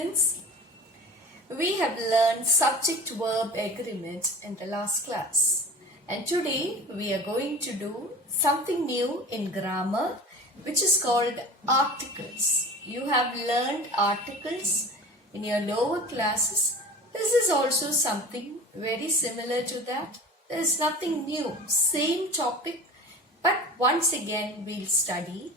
students. We have learned subject-verb agreement in the last class, and today we are going to do something new in grammar, which is called articles. You have learned articles in your lower classes. This is also something very similar to that. There is nothing new, same topic, but once again we'll study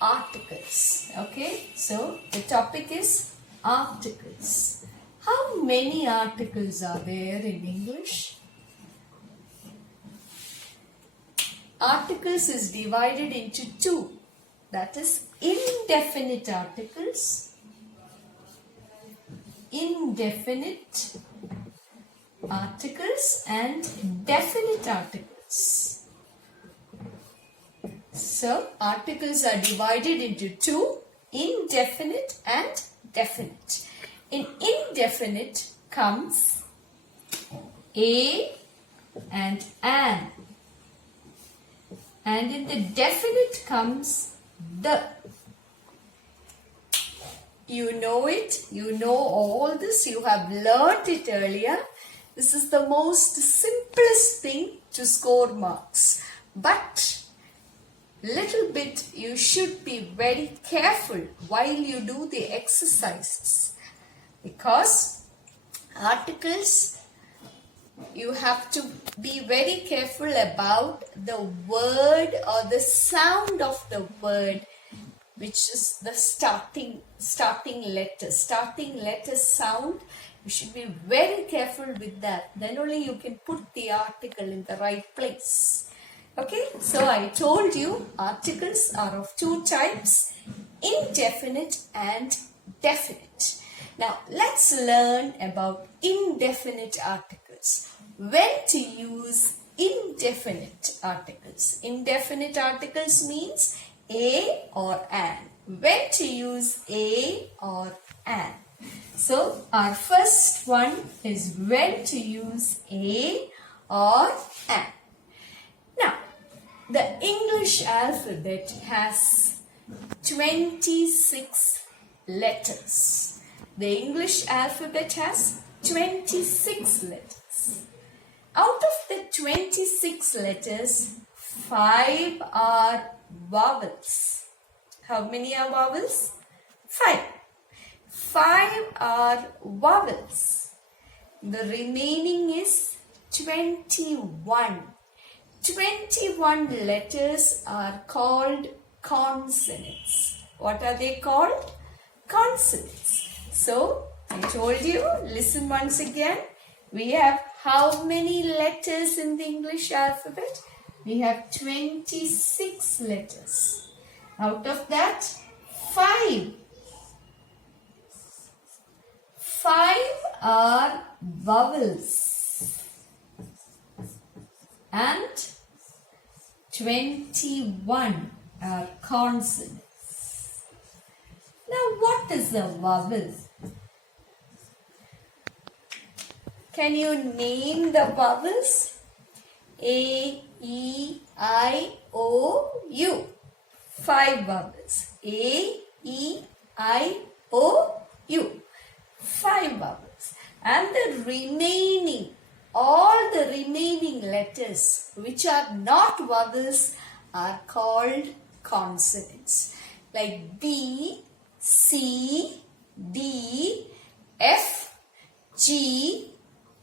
articles. Okay, so the topic is articles. How many articles are there in English? Articles is divided into two. That is indefinite articles, indefinite articles and definite articles. So articles are divided into two, indefinite and definite. In indefinite comes a and an, and in the definite comes the. You know it, you know all this, you have learnt it earlier. This is the most simplest thing to score marks. But little bit you should be very careful while you do the exercises, because articles, you have to be very careful about the word or the sound of the word, which is the starting letter sound. You should be very careful with that. Then only you can put the article in the right place. Okay, so I told you articles are of two types, indefinite and definite. Now let's learn about indefinite articles. When to use indefinite articles. Indefinite articles means a or an. When to use a or an. So our first one is when to use a or an. Now, the English alphabet has 26 letters. The English alphabet has 26 letters. Out of the 26 letters, 5 are vowels. How many are vowels? 5. 5 are vowels. The remaining is 21. 21 letters are called consonants. What are they called? Consonants. So, I told you, listen once again. We have how many letters in the English alphabet? We have 26 letters. Out of that, 5 are vowels and 21 are consonants. Now, what is a vowel? Can you name the vowels? A, E, I, O, U. 5 vowels. A, E, I, O, U. 5 vowels. And the remaining, all the remaining letters which are not vowels are called consonants. Like B, C, D, F, G,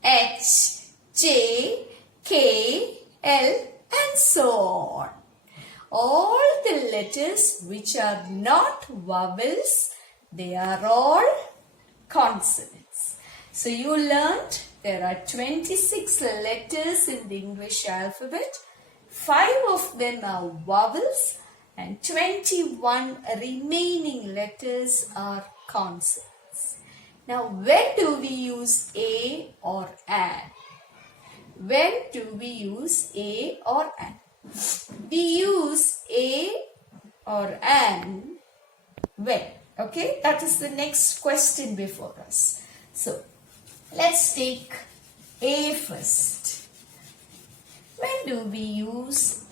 H, J, K, L and so on. All the letters which are not vowels, they are all consonants. So you learned there are 26 letters in the English alphabet. 5 of them are vowels and 21 remaining letters are consonants. Now, when do we use a or an? When do we use a or an? We use a or an when? Okay, that is the next question before us. So, let's take a first. When do we use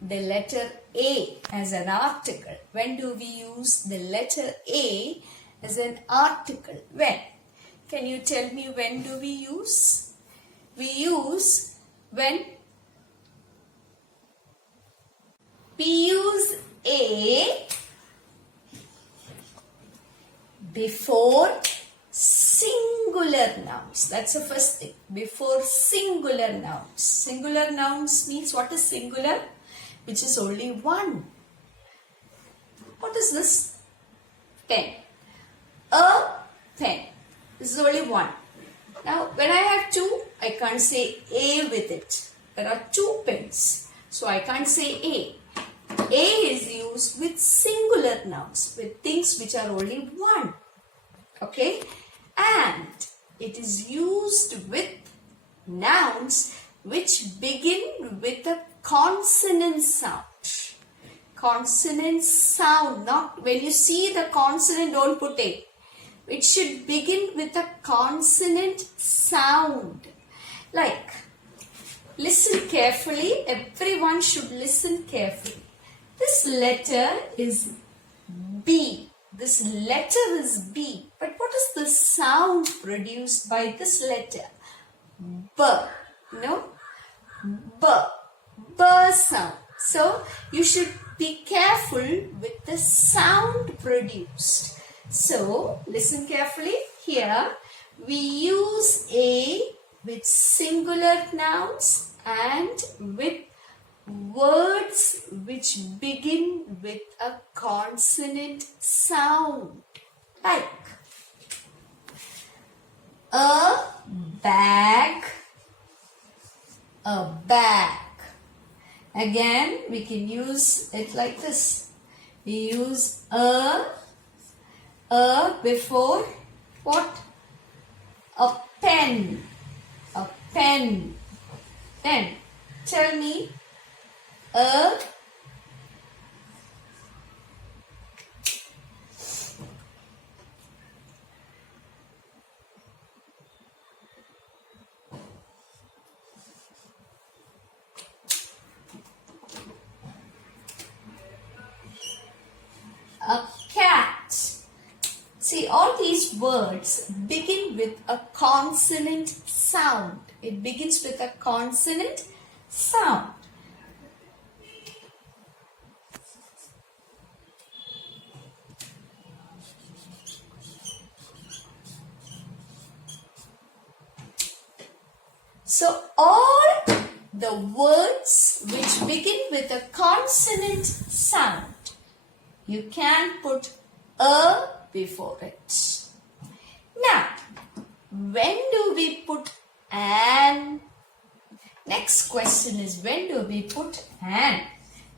the letter A as an article? When do we use the letter A is an article. When? Can you tell me when do we use? We use when? We use a before singular nouns. That's the first thing. Before singular nouns. Singular nouns means what is singular? Which is only one. What is this? Pen. A pen. This is only one. Now, when I have two, I can't say a with it. There are two pens. So, I can't say a. A is used with singular nouns, with things which are only one. Okay? And it is used with nouns which begin with a consonant sound. Consonant sound. Not when you see the consonant, don't put a. It should begin with a consonant sound. Like, listen carefully. Everyone should listen carefully. This letter is B. This letter is B. But what is the sound produced by this letter? B. No? B. B sound. So, you should be careful with the sound produced. So, listen carefully. Here, we use a with singular nouns and with words which begin with a consonant sound. Like a bag, a bag. Again, we can use it like this. We use a before what? A pen. A pen. Then, tell me, a cat. See, all these words begin with a consonant sound. It begins with a consonant sound. So, all the words which begin with a consonant sound, you can put a before it. Now, when do we put an? Next question is, when do we put an?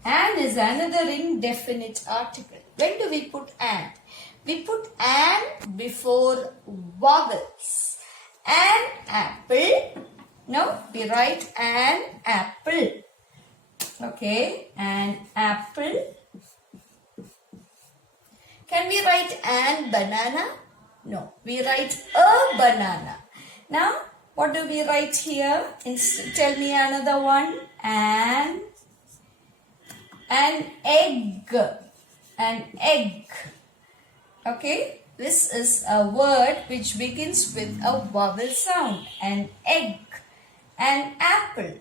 An is another indefinite article. When do we put an? We put an before vowels. An apple. No, we write an apple. Okay, an apple. Can we write an banana? No, we write a banana. Now, what do we write here? Tell me another one. An egg. An egg. Okay, this is a word which begins with a vowel sound. An egg. An apple.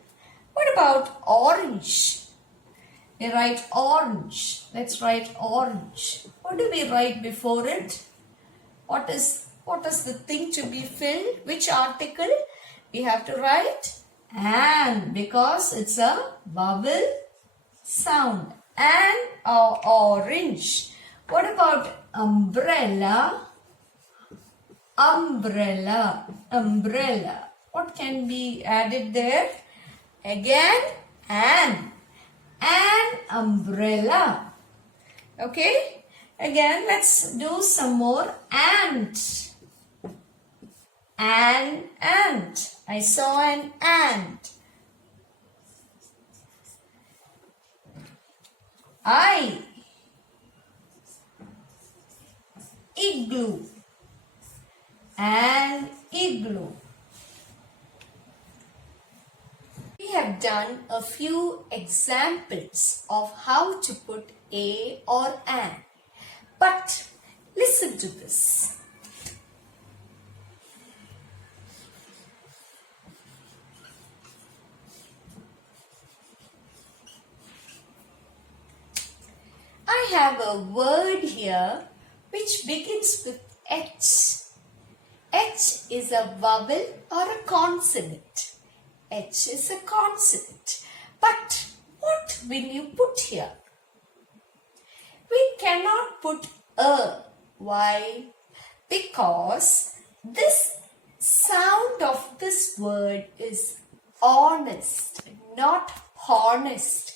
What about orange? We write orange. Let's write orange. What do we write before it? What is the thing to be filled? Which article? We have to write an, because it's a vowel sound. An or orange. What about umbrella? Umbrella. Umbrella. What can be added there? Again, an umbrella. Okay. Again, let's do some more. Ant. An ant. I saw an ant. Igloo. An igloo. We have done a few examples of how to put a or an. But Listen to this. I have a word here which begins with H. H is a vowel or a consonant. H is a consonant. But what will you put here? We cannot put a. Why? Because this sound of this word is honest, not honest.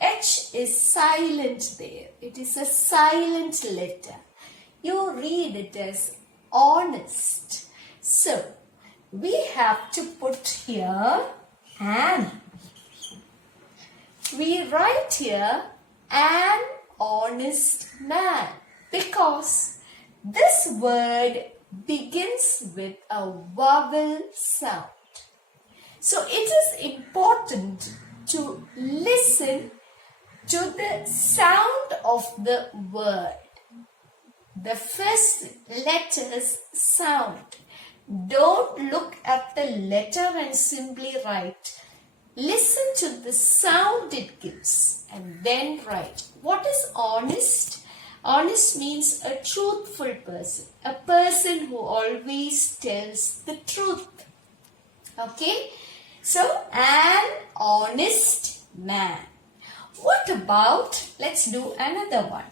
H is silent there. It is a silent letter. You read it as honest. So, we have to put here an. We write here an honest man because this word begins with a vowel sound. So, it is important to listen to the sound of the word. The first letter's sound. Don't look at the letter and simply write. Listen to the sound it gives and then write. What is honest? Honest means a truthful person. A person who always tells the truth. Okay? So, an honest man. What about, let's do another one.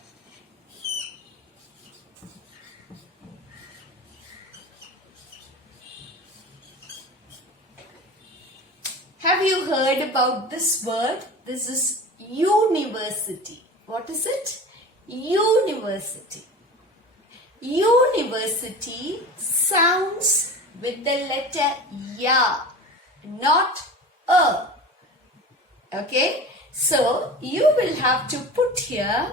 Have you heard about this word? This is university. What is it? University. University sounds with the letter ya, not a. Okay? So, you will have to put here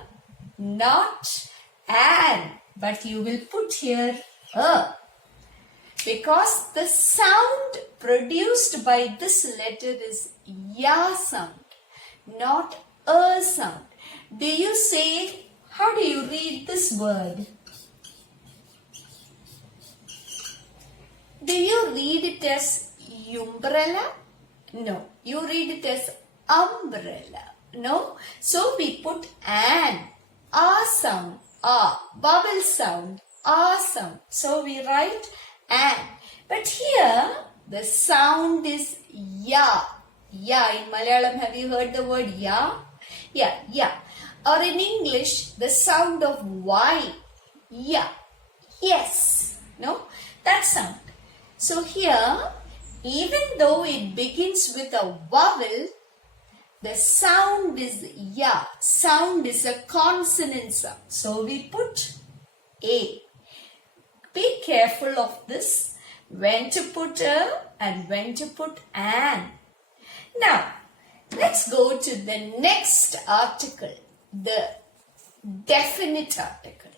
not an, but you will put here a. Because the sound produced by this letter is ya sound, not a sound. Do you say, how do you read this word? Do you read it as umbrella? No, you read it as umbrella. No, so we put an, a sound, a, vowel sound, a sound. So we write an. But here the sound is ya. Ya. In Malayalam, have you heard the word ya? Yeah, ya. Or in English, the sound of Y. Ya. Yes. No? That sound. So here, even though it begins with a vowel, the sound is ya. Sound is a consonant sound. So we put A. Be careful of this. When to put a and when to put an. Now, let's go to the next article. The definite article.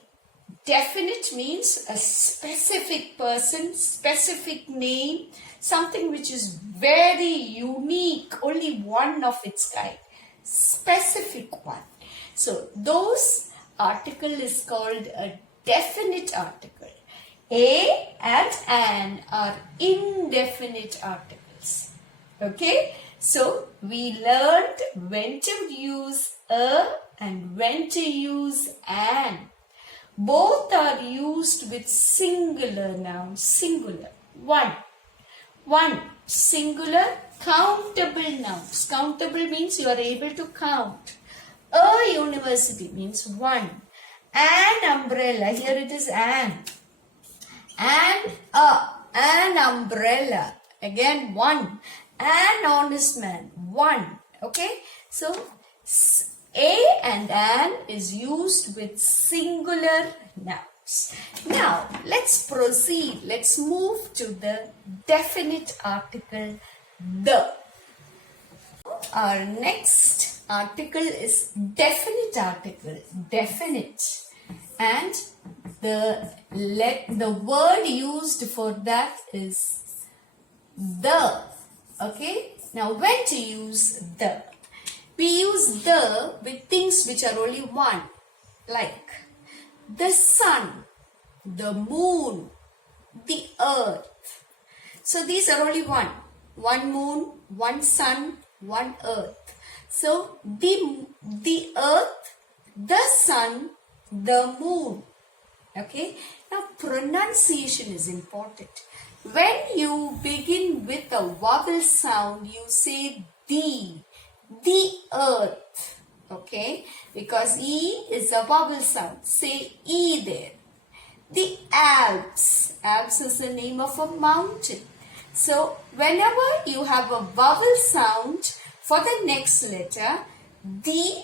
Definite means a specific person, specific name, something which is very unique, only one of its kind. Specific one. So, those article is called a definite article. A and an are indefinite articles. Okay? So, we learned when to use a and when to use an. Both are used with singular nouns. Singular. One. One. Singular. Countable nouns. Countable means you are able to count. A university means one. An umbrella. Here it is an. An umbrella. Again one. An honest man. One. Okay. So, a and an is used with singular nouns. Now, let's proceed. Let's move to the definite article, the. Our next article is definite article, definite. And the word used for that is the. Okay. Now, when to use the? We use the with things which are only one, like the sun. the moon, the earth. So these are only one. One moon, one sun, one earth. So the earth, the sun, the moon. Okay. Now pronunciation is important. When you begin with a vowel sound, you say the earth. Okay. Because E is a vowel sound. Say E there. The Alps. Alps is the name of a mountain. So whenever you have a vowel sound for the next letter, the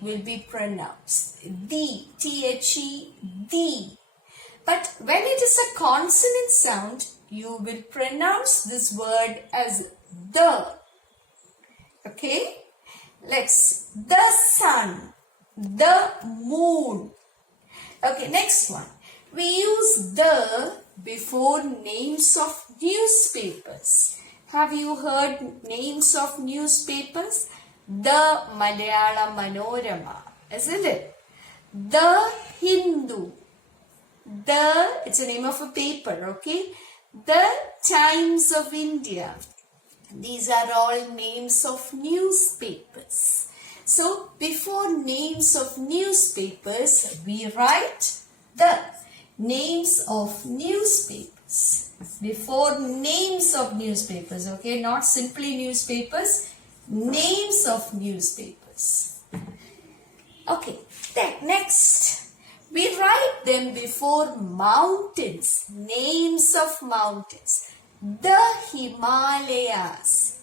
will be pronounced. The, T-H-E, the. But when it is a consonant sound, you will pronounce this word as the. Okay? The sun, the moon. Okay, next one. We use the before names of newspapers. Have you heard names of newspapers? The Malayalam Manorama, isn't it? The Hindu. It's a name of a paper, okay? The Times of India. These are all names of newspapers. So, before names of newspapers, we write the names of newspapers. Before names of newspapers, okay? Not simply newspapers, names of newspapers. Okay, then next, we write them before mountains, names of mountains. The Himalayas,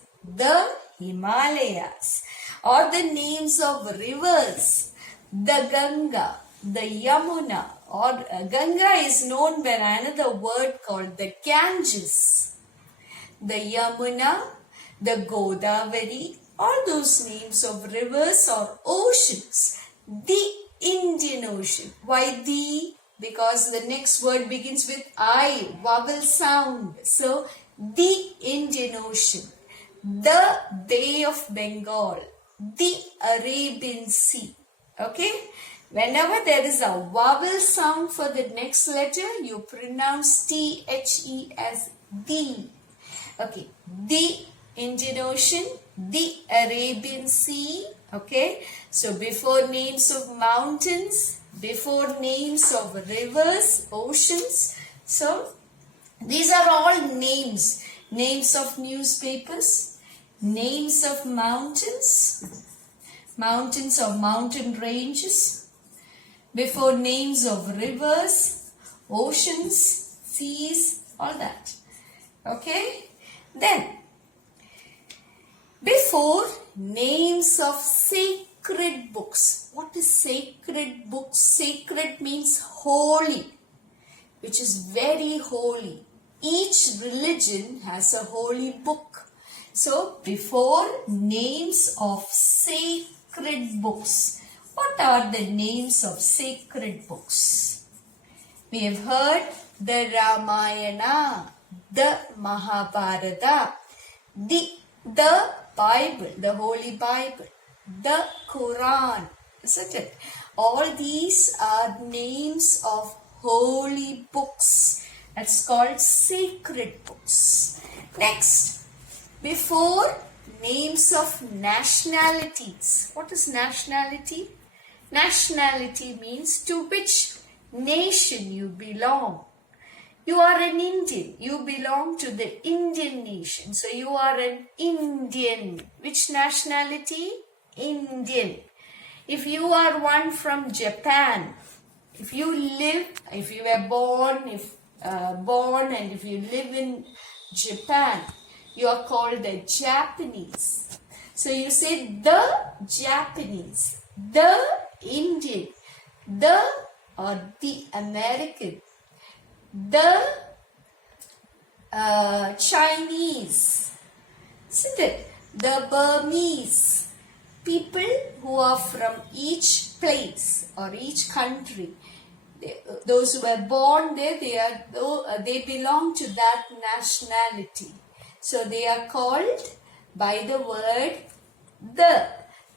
or the names of rivers, the Ganga, the Yamuna, or Ganga is known by another word called the Ganges, the Yamuna, the Godavari, all those names of rivers or oceans. The Indian Ocean. Why the? Because the next word begins with I, vowel sound. So, the Indian Ocean, the Bay of Bengal, the Arabian Sea. Okay? Whenever there is a vowel sound for the next letter, you pronounce T-H-E as the. Okay. The Indian Ocean, the Arabian Sea. Okay. So, before names of mountains, before names of rivers, oceans. So, these are all names. Names of newspapers, names of mountains, mountains or mountain ranges, before names of rivers, oceans, seas, all that. Okay? Then, before names of sacred books. What is sacred books? Sacred means holy, which is very holy. Each religion has a holy book. So, before names of sacred books. What are the names of sacred books? We have heard the Ramayana, the Mahabharata, the Bible, the Holy Bible, the Quran, isn't it? All these are names of holy books. That's called sacred books. Next, before names of nationalities. What is nationality? Nationality means to which nation you belong. You are an Indian. You belong to the Indian nation. So you are an Indian. Which nationality? Indian. If you are one from Japan, if you were born and if you live in Japan, you are called the Japanese. So you say the Japanese, the Indian, the American, the Chinese, isn't it? The Burmese. People who are from each place or each country. Those who were born there, they belong to that nationality. So they are called by the word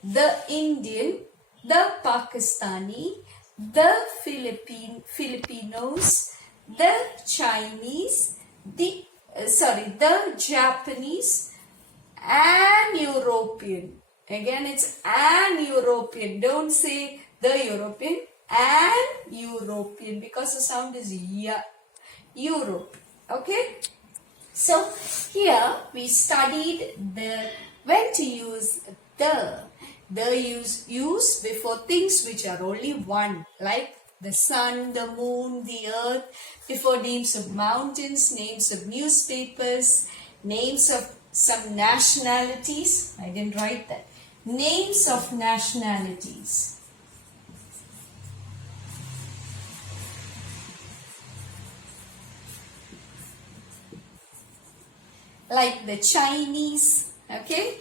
the Indian, the Pakistani, the Filipinos, the Chinese, the Japanese, an European. Again, it's an European. Don't say the European, an European, because the sound is ya. Europe. Okay? So here we studied when to use the. The use before things which are only one, like the sun, the moon, the earth, before names of mountains, names of newspapers, names of some nationalities. I didn't write that. Names of nationalities. Like the Chinese, okay,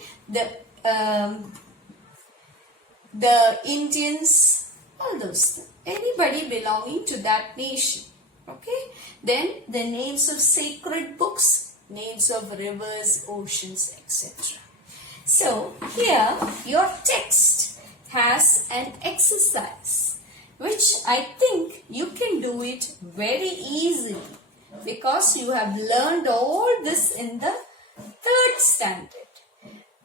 the Indians, all those things. Anybody belonging to that nation. Okay. Then the names of sacred books, names of rivers, oceans, etc. So here your text has an exercise which I think you can do it very easily because you have learned all this in the 3rd standard.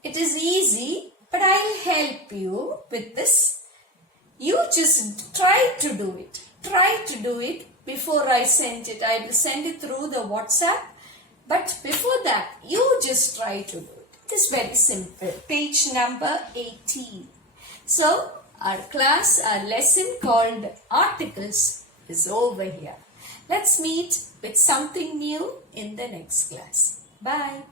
It is easy, but I'll help you with this. You just try to do it. Try to do it before I send it. I will send it through the WhatsApp. But before that, you just try to do it. It is very simple. Page number 18. So, our lesson called articles is over here. Let's meet with something new in the next class. Bye.